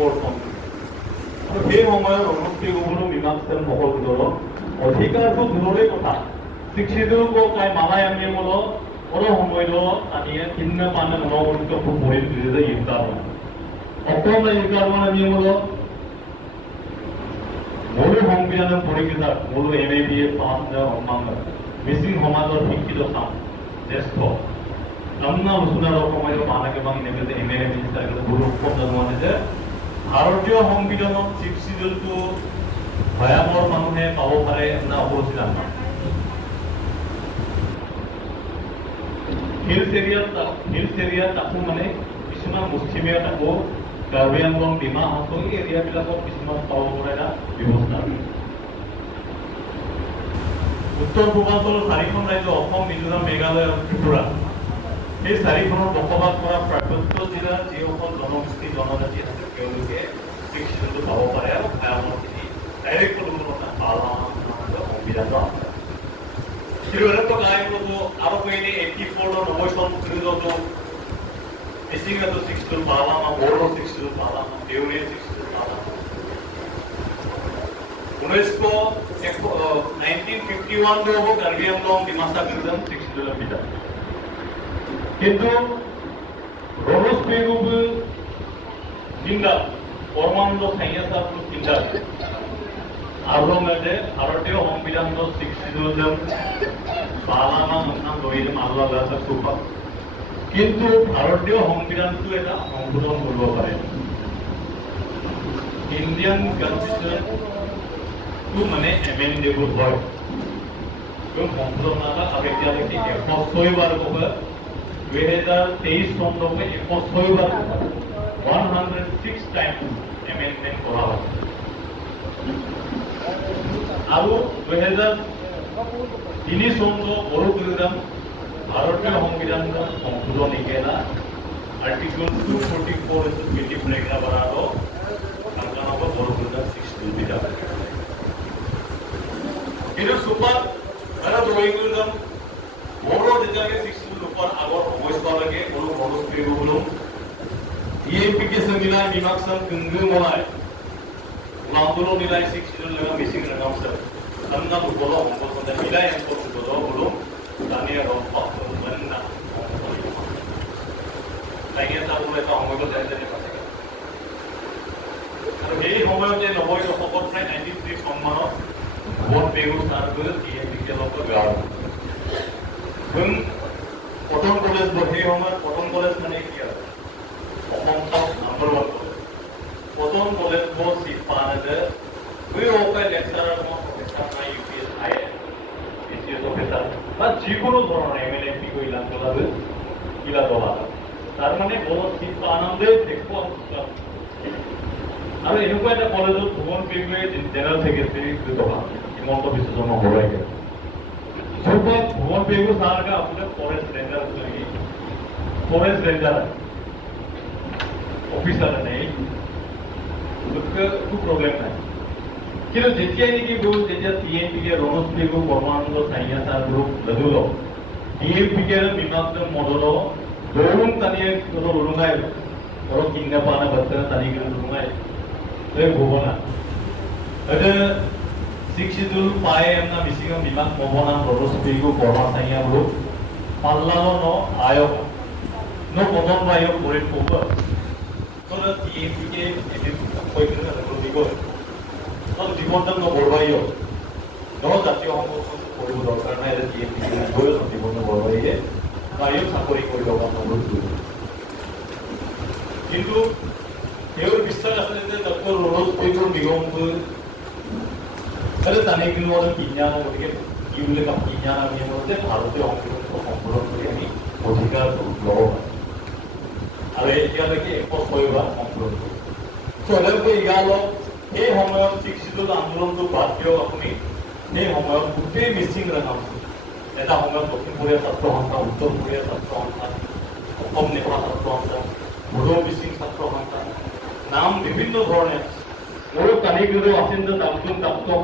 প্ৰথম আৰু সেই সময়ত অনুষ্ঠিত মীমাংসা মহলগুলো অধিকারটো দূরের কথা শিক্ষিতকে প্রায় মালায় আমি বলো ওরা সময়লো আনিয়ে কিন্ন পানে মনোবৃত্ত খুব মরিল দিতে ইফতার অকম ইফতার আমি বলো মূল সংবিধানৰ পৰিকৃতা মূল MABA পাঁচ মিচিং সমাজৰ শিক্ষিত চাম জ্যেষ্ঠ নামনা আলোচনাৰ সময়ত মানাকে বাং নেমেতে MLA মিনিষ্টাৰ গুৰু উপজনমানে যে ভাৰতীয় সংবিধানত 6th শিডিউলটো ভয়াৱহ মানুহে পাব পাৰে না অৱস্থিত আমাৰ হিলছ এৰিয়াত তাকো মানে কিছুমান মুছলিমে তাকো কাৰ্বি আংলং ডিমা হাছং এই এৰিয়াবিলাকত কিছুমান পাব পৰা এটা ব্যৱস্থা উত্তৰ পূৰ্বাঞ্চলৰ 4খন ৰাজ্য অসম মিজোৰাম মেঘালয় আৰু ত্ৰিপুৰা এই 4খনৰ বসবাস কৰা প্ৰায়ত্য জিলাৰ যিসকল জনগোষ্ঠী জনজাতি আছে তেওঁলোকে শিক্ষিতটো পাব পাৰে আৰু ভয়াৱহখিনি ডাইৰেক্ট কথা সংবিধান Tiruvarappa Gayamudu, Arapayini 84 Novoshon Tirudoto, Isingatu 6 Palama, Oro 6 Palama, Deune 6 Palama. UNESCO 1951 Doho Karbiam Long Dimasa Kirdam 6 Meter. Kintu Ronos Perubu Kinda, Ormando Sayasa Kinda. আরোমেদে ভারতীয় সংবিধানৰ 60 পালামা নাম লইলে মানলা দাতা সুপা কিন্তু ভাৰতীয় সংবিধানটো এটা সংশোধন কৰিব পাৰে ইন্ডিয়ান কনস্টিটিউশন টু মানে এমেন্ডেবল হয় কোন সংশোধন নালা আগেতিয়ালৈকে 106 বাৰ ক'বা 2023 চনলৈকে 106 বাৰ 106 টাইম এমেন্ডমেন্ট কৰা হয় আৰু 2003 চনত বড়ো বিধান ভাৰতীয় সংবিধানৰ সংশোধন ইকেলা article 244 is the paragraph baraado কারখানাব বড়ো বিধান 6 বিধান এর সুপার মানে বড়ো বিধান বড়ো যেটাকে 6 উপর আগৰ অৱস্থা লাগে বড়ো বড়ো স্পিৰিবলো ইএপিকেশন মিলাই মীমাংসা কুঙ্গু মলাই Mandulo nilai 6 laga missing ragam sir. Namna bolo hongkong pada nilai yang bolo bolo tania rompak mana. Lagi yang tahu mereka hongkong jadi jadi apa? Kalau ini hongkong jadi nombor itu hongkong pernah 93 sommano, buat pegu start dulu dia pikir lokal gaul. Potong college berhenti hongkong, potong college mana kia? Hongkong top number 1. Potong college bos si panada, we open lecturer mo professor na UPS IAS, PCS professor. But jikunu dhoroner MLMP ko ilan kolabe, ila dola. Tar mane bos si panamde dekho amka. Aru enuko eta college bhugon pegwe general secretary ko dola. Imonto bishojono horai ge. Soba bhugon pegwe sarga apune forest ranger lagi. Forest ranger officer nahi. Itu problem নাই কিন্তু যেতিয়াই নেকি বল যেতিয়া টিএমপিকে রনস পেগু পরমাণু সাইয়াসা group লদুলো টিএমপিকে বিমাত্র মডলো দৌড়ুম তানিয়ে কোনো রুঙ্গাই ওর কিন্না পানা বত্তনা তানিয়ে রুঙ্গাই তো ভুবনা এটা শিক্ষিতুল পায়ে আমনা মিসিং বিমান মবনা রনস পেগু পরমা সাইয়া গ্রুপ পাল্লানো ন আয়োগ ন পতন আয়োগ করে পোপ তো টিএমপিকে এটি কইতে না দিব তো জীবনটা ন বড়বাইও ন জাতীয় সংগঠন কৰিব দৰকাৰ নাই যে টিএমপি গৈ জীবন বড়বাইয়ে বায়ু চাকৰি কৰিব অনুৰোধ কৰিব কিন্তু তেওঁৰ বিশ্বাস আছে যে ডক্টৰ ৰনজ পেগুৰ নিগমটো তাহলে তানে কিন্তু ওরা কিঞ্জান ওদিকে কি বলে কাপ কিঞ্জান আমি বলতে ভারতীয় সংবিধান সংশোধন করে আমি অধিকার লব আর এতিয়ালৈকে 106 বাৰ সংশোধন চলেকে ইগালো এই সময়ত শিক্ষিত আন্দোলনটো বাদ দিয়ক আপুনি এই সময়ত গোটেই মিচিং ৰাখাম এটা সময়ত দক্ষিণ কোৰিয়া ছাত্ৰ সন্থা উত্তৰ কোৰিয়া ছাত্ৰ সন্থা অসম নেপাল ছাত্ৰ সন্থা বড়ো মিচিং ছাত্ৰ সন্থা নাম বিভিন্ন ধৰণে মোৰ কানিগুৰু আছিল যে দামচুং দাপটক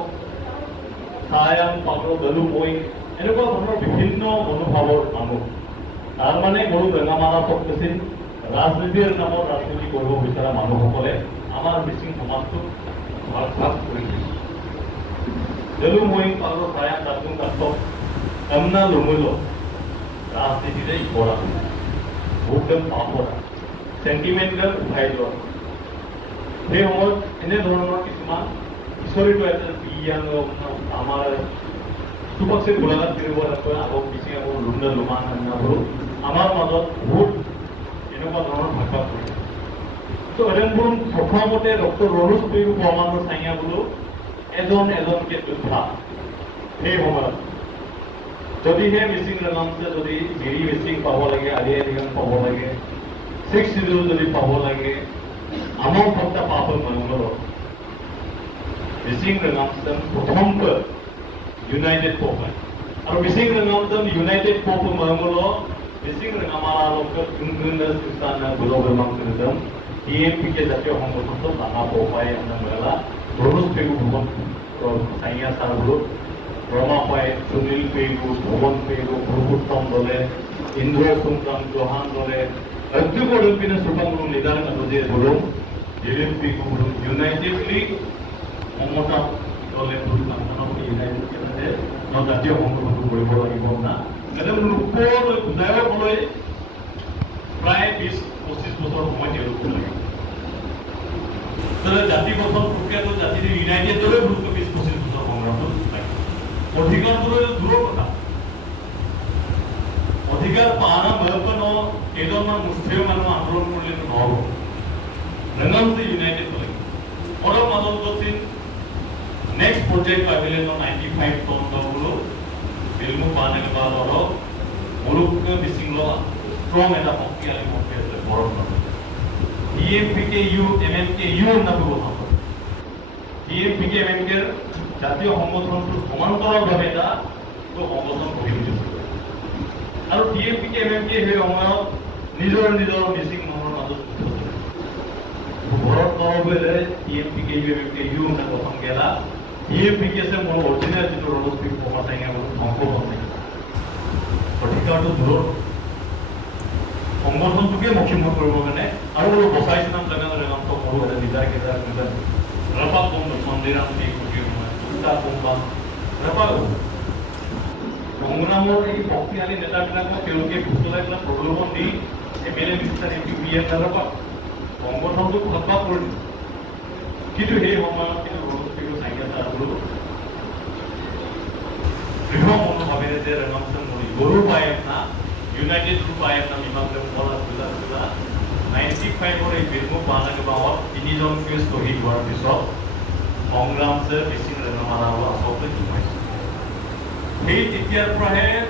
সায়াং পাত্ৰ দলু মই এনেকুৱা ধৰণৰ বিভিন্ন মনোভাৱৰ মানুহ তাৰ মানে বড়ো বেঙামাৰা চক আছিল ৰাজনীতিৰ নামত ৰাজনীতি কৰিব বিচৰা মানুহসকলে আমাৰ মিচিং সমাজটোক ভাগ ভাগ কৰি দিছে জলু মহিং পালৰ প্ৰায় দাতুং কাটক অমনা লমৈল ৰাজনীতিৰে ইপৰা ভোটদান পাপৰা চেণ্টিমেণ্টেল উঠাই লোৱা সেই সময়ত এনেধৰণৰ কিছুমান বিচৰিত এটা বিজ্ঞান আমাৰ চুপাকছে গোলাঘাট কৰিব লাগে আগত পিছে আকৌ লুণ্ডা লুমান আন্নাবোৰো আমাৰ মাজত বহুত এনেকুৱা ধৰণৰ ভাষা কৰিছে তো এৰেংপুৰ প্ৰথমতে ডক্টৰ ৰনোজ পেগু বৰ্মানৰ চাইঙা বোলো এজনকে যোদ্ধা সেই সময়ত যদিহে মিচিং ৰেঙামছে যদি গিৰি মিচিং পাব লাগে আলি আলিগান পাব লাগে 6 শিডিউল যদি পাব লাগে আমাৰ সত্তা পাব মংগল মিচিং ৰেঙামছে প্ৰথমকৈ ইউনাইটেড পোপ আৰু মিচিং ৰেঙামছে ইউনাইটেড পোপ মংগল মিচিং ৰেঙামালালকে ইংগ্ৰিন্ডাস স্থানা গ্লোবাল মাংকৃতম ডিএমপিকে জাতীয় সংগঠনটো ডাঙা পোপাই আমরা মেলা রনোজ পেগু ভুবন সাইয়া সারগুলো রমা পাই সুনীল পেগু ভুবন পেগু ভূপুত্তম দলে ইন্দ্র সংগ্রাম জহান দলে অধ্যক্ষ রূপিনে সুপাঙ্গুলো লিডার কাজে বলুন দিলীপ পেগু বলুন ইউনাইটেডলি মমতা দলে বলুন আপনার ইউনাইটেড কেন্দ্রে জাতীয় সংগঠনটো কৰিব লাগিব না এজন লোকৰ বুজাবলৈ প্ৰায় 20-25 বছৰ সময় তেওঁলোক লাগে তাহলে জাতি গঠন প্রক্রিয়া জাতির ইউনাইটেড দলের গুরুত্ব 20-25 বছর সংগ্রাম লাগে অধিকার দূরের কথা অধিকার পাওয়া মেলপন কেইজনমান মুষ্টিয় মানুহ আন্দোলন করলে নহব রেঙামছে ইউনাইটেড দলে ওর মাজত গছিল নেক্সট প্রজেক্ট পাইলে 95 টন দলগুলো বিলমু পানে বা ওর মুলুক মিচিংল স্ট্রং এটা শক্তিশালী শক্তি আছে বড় DMPKU MMKU নামে কথা DMPK MMKৰ জাতীয় সংগঠনটোৰ সমান্তৰালভাৱে এটা সংগঠন গঢ়ি উঠিছে আৰু DMPK MMK সেই সময়ত নিজৰ মিচিং মানুহৰ মাজত ঘৰত নৰবেলে DMPKU MMKU নামে গঠন গেলা DMPK আছে মোৰ অৰিজিনেল যিটো ৰনোজ পেগু বৰ্মা চাইঙা সংগঠন অধিকাৰটো দূৰৰ সংগঠনটোকে মক্ষিমূল কৰিবৰ কাৰণে আৰু অলপ বচাইছে নাম জেগা ৰেঙামটো সৰু এটা লিডাৰ কেইটা ৰাপা কম মন্দিৰাম এই কুটি দুটা কোম্পা ৰাপা সংগ্ৰামৰ এই শক্তিশালী নেতাবিলাকক তেওঁলোকে পিছলাই পেলাই প্ৰলোভন দি MLA মিনিষ্টাৰ MP নাৰাপা সংগঠনটোক ভাগ কৰি কিন্তু সেই সময়ত কিন্তু ৰনোজ পেগু চাইঙা ছাৰবোৰ দৃঢ় মনোভাৱেৰে যে ৰেঙামছে মৰি গৰু পায় না United Group I am Imam Bola 95 or a Birmu Panak about Inizon Fuse to hit one piece of Hongram Sir, Missing Renamara of the device. He did your prayer,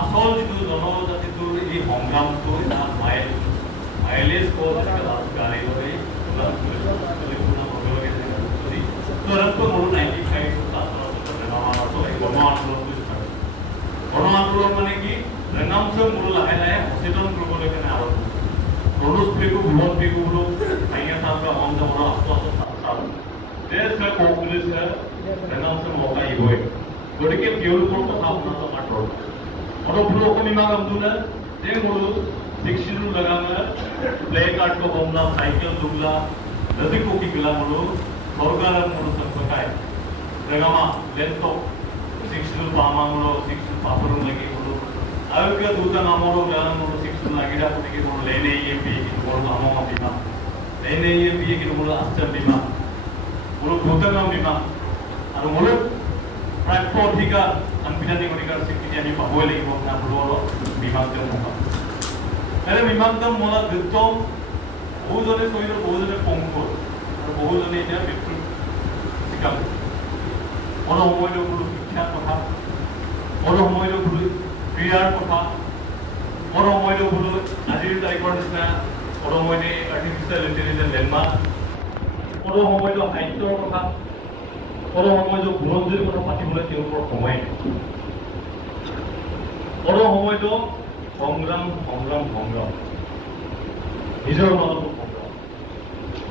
assault to the nose that it will be Hongram to mileage for the Galilei, to 95 Renamara. ৰেঙামছে মোৰ লাহে লাহে সচেতন কৰিবলৈ কাৰণে আৰু ৰনোজ পেগু ভুবন পেগু বোলো চাইঙা চাহকা মন যাবৰ আস্ত যে স্যাৰ কৌকুলিছে ৰেঙামছে মকা ইবই গতিকে তেওঁলোকৰ কথা আপোনাৰ মাত্ৰ অলপ বোলো অকণিমা কামটোনে যে মোৰ শিক্ষিত লগামে প্লে কাৰ্ড को বমলা সাইকেল দুগলা নদী কোকি গলা বোলো সৰকাৰ মোৰ সৰকাৰ ৰেঙামা লেন্টো শিক্ষিত পামাংলো শিক্ষিত পাপৰুম লাগি আয়োগ্য দুটা নামৰো গান মোৰ শিক্ষণ লাগিৰা গতিকে মোৰ লেনে EMP মোৰ নাম বিমা লেনে EMP কিন্তু মোৰ আশ্চৰ্য বিমা মোৰ ভূতনাম বিমা আৰু মোৰ প্ৰাপ্য অধিকাৰ সাংবিধানিক অধিকাৰ স্বীকৃতি আমি পাবই লাগিব আপোনাৰ বিমানটো মুখা এনে বিমানটো মোলা দুৰ্গম বহুজনে কৈছে বহুজনে পংক আৰু বহুজনে এতিয়া মৃত্যু স্বীকাৰ কোনো সময়তো কোনো শিক্ষাৰ কথা কোনো সময়তো কোনো ক্ৰীড়াৰ কথা কোনো সময়তো বোলো আজিৰ তাৰিখৰ নিচিনা কোনো সময়তে আৰ্টিফিচিয়েল ইণ্টেলিজেন্স লেণ্ডমাৰ্ক কোনো সময়তো সাহিত্যৰ কথা কোনো সময়তো বুৰঞ্জীৰ কথা পাতিবলৈ তেওঁলোকৰ সময় কোনো সময়তো সংগ্ৰাম নিজৰ মাজতো সংগ্ৰাম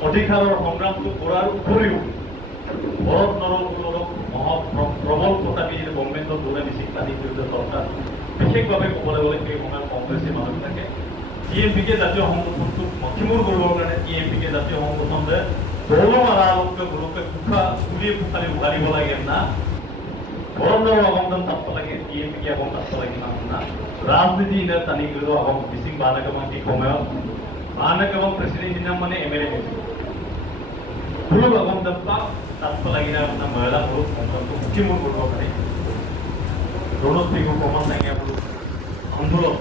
অধিকাৰৰ সংগ্ৰামটো কৰাৰ উপৰিও ভৰত নৰক প্ৰবল প্ৰতাপী গভৰ্ণমেণ্টৰ দৌৰা মিচিং পানী বিৰুদ্ধে চৰকাৰ বিশেষভাৱে ক'বলৈ গ'লে সেই সময়ত কংগ্ৰেছী মানুহ থাকে TMPK জাতীয় সংগঠনটোক মঠিমূৰ কৰিবৰ কাৰণে TMPK জাতীয় সংগঠন যে 도롱 알아놓고 그렇게 우리 북한이 우가리 보라겠나? 도롱으로 아공던 답답하게 이해하기 아공 답답하게 나왔나? राजनीति तनी गयो अब मिसिङ बानकमा के कमयो बानकमा प्रेसिडेन्ट जिनामने एमएलए में पुरो अगम दप्पा तत्प लागिना अपना महिला पुरुष संबंध मुख्य मूल करबो पारे दोनों स्त्री को कमन नाही आपण आंदोलन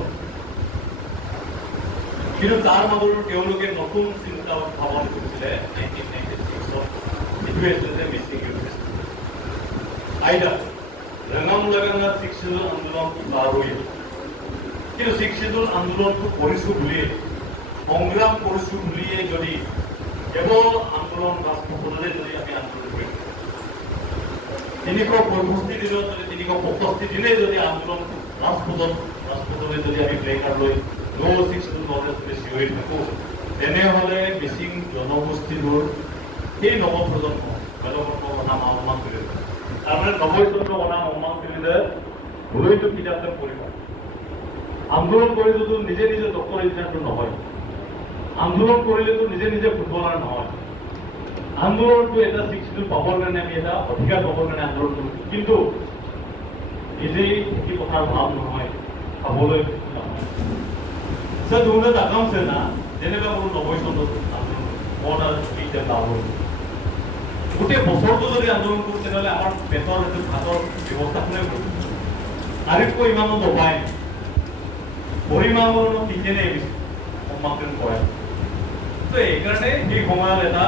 কিন্তু তাৰ মাজত তেওঁলোকে নতুন চিন্তা ভাৱনা কৰিছিলে 1996 ইটোৱে আছিল মিচিং ইউনিভাৰ্চিটি আইডা ৰঙাম লগানা শিক্ষা আন্দোলন বাৰৈ কিন্তু শিক্ষিত আন্দোলনটো কৰিছো বুলিয়ে সংগ্ৰাম কৰিছো বুলিয়ে যদি কেৱল আন্দোলন ৰাজপথলৈ যদি আমি আন্দোলন কৰিম 365 দিনত যদি 365 দিনে যদি আন্দোলন ৰাজপথলৈ যদি আমি প্লেকাৰ্ড লৈ নো শিক্ষিত নলেজ বেছি হৈ থাকো তেনেহ'লে মিচিং জনগোষ্ঠীবোৰ সেই নৱপ্ৰজন্ম নাম অৱমান কৰিলে তাৰমানে নৱপ্ৰজন্ম নাম অৱমান কৰিলে ভুলটো কিতাপতে পঢ়িব আন্দোলন কৰিলেতো নিজে নিজে ডক্টৰ ইঞ্জিনিয়াৰটো নহয় আন্দোলন কৰিলেতো নিজে নিজে ফুটবলাৰ নহয় আন্দোলনটো এটা শিক্ষিত পাবৰ কাৰণে আমি এটা অধিকাৰ পাবৰ কাৰণে আন্দোলন কৰোঁ কিন্তু নিজেই কি কথাৰ ভাৱ নহয় পাবলৈ নহয় সে দুনে আকামছে না যেনেকুৱা মোৰ 90 চনত আন্দোলন মনৰ বিদ্যা লাভ হ'ল গোটেই বছৰটো যদি আন্দোলন কৰোঁ তেনেহ'লে আমাৰ পেটৰ এইটো ভাতৰ ব্যৱস্থা কোনে কৰিব আৰেকৈ ইমানো দবাই পৰিমাণৰ তিনিজনে সমাপন কৰে তো এইকাৰণে এই সময়ত এটা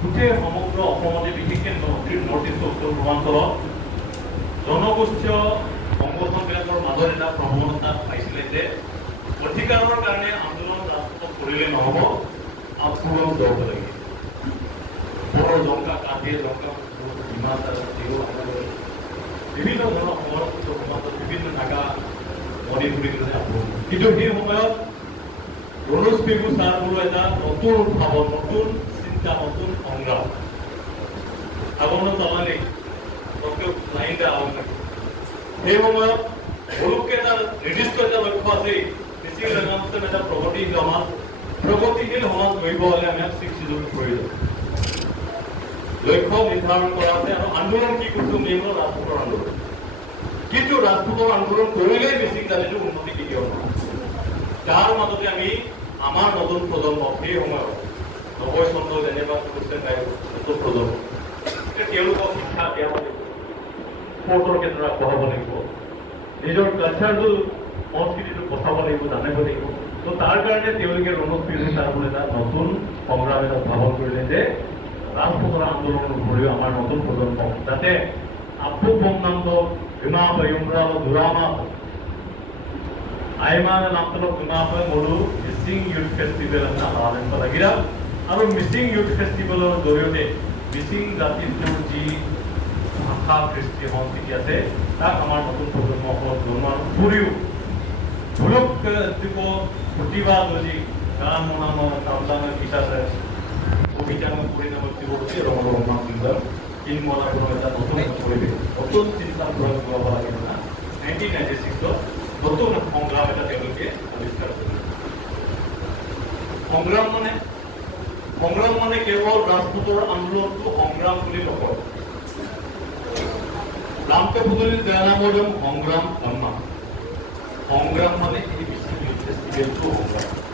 গোটেই সমগ্ৰ অসমতে বিশেষকৈ নৰ্থ ইষ্ট উত্তৰ পূৰ্বাঞ্চলত জনগোষ্ঠীয় সংগঠনবিলাকৰ মাজত এটা প্ৰৱণতা পাইছিলে যে অধিকাৰৰ কাৰণে আন্দোলন ৰাজপথত কৰিলে নহ'ব আন্দোলন দৌৰ লাগে বড় জংকা কাটিয়ে জংকা হিমাত বিভিন্ন ধৰণৰ সমাজত বিভিন্ন নাগা মণিপুৰী কিন্তু সেই সময়ত ৰনোজ পেগু ছাৰবোৰো এটা নতুন উদ্ভাৱন নতুন চিন্তা নতুন সংগ্ৰাম আগমন তলানি লাইনটা সেই সময়ত বহুকে এটা নিৰ্দিষ্ট এটা লক্ষ্য আছে মিচিং জনগোষ্ঠীৰ এটা প্ৰগতিশীল সমাজ গঢ়িব হ'লে আমি শিক্ষিত প্ৰয়োজন লক্ষ্য নিৰ্ধাৰণ কৰা আছে আৰু আন্দোলন কি কৰিছো মেইন ৰাজপথৰ আন্দোলন কিন্তু ৰাজপথৰ আন্দোলন কৰিলেই মিচিং জাতিটো উন্নতি কেতিয়াও নহয় তাৰ মাজতে আমি আমাৰ নতুন প্ৰজন্ম সেই সময়ত 90 চনত যেনেকুৱা কৰিছে নতুন প্ৰজন্ম তেওঁলোকক শিক্ষা দিয়া লাগিব স্পৰ্টৰ ক্ষেত্ৰত পঢ়াব লাগিব নিজৰ কালচাৰটো সংস্কৃতিটো বচাব লাগিব জানিব লাগিব তো তাৰ কাৰণে তেওঁলোকে ৰনোজ পেগু ছাৰবোৰ এটা নতুন সংগ্ৰাম এটা উদ্ভাৱন কৰিলে যে ৰাজপথৰ আন্দোলনৰ উপৰিও আমাৰ নতুন প্ৰজন্ম যাতে আব্বু বন্নান্ত Gimapa Yumbralo Durama Ayman Namtalo Gimapa Modu Missing Youth Festival and Nalaran Palagira Aru Missing Youth Festival or Doriote Missing Jati Turji Hakha Christi Hontikiate Tak Amar Notun Program of Durman Puriu Puruk Tipo Putiva Doji Gan Monamo Tamzana Kisha Obijama Purina Tibochi Roma Singer in Mona Prometa নতুন পরিবেশ নতুন চিন্তা প্রয়োগ করা লাগে না 1996 নতুন সংগ্রাম এটা তেওঁলোকে আবিষ্কাৰ কৰিলে সংগ্ৰাম মানে কেৱল ৰাজপথৰ আন্দোলনটো সংগ্ৰাম বুলি নকয় ৰামকে পুতলি জয়নামৰম সংগ্ৰাম মানে এই বিশ্ব ফেষ্টিভেলটো সংগ্ৰাম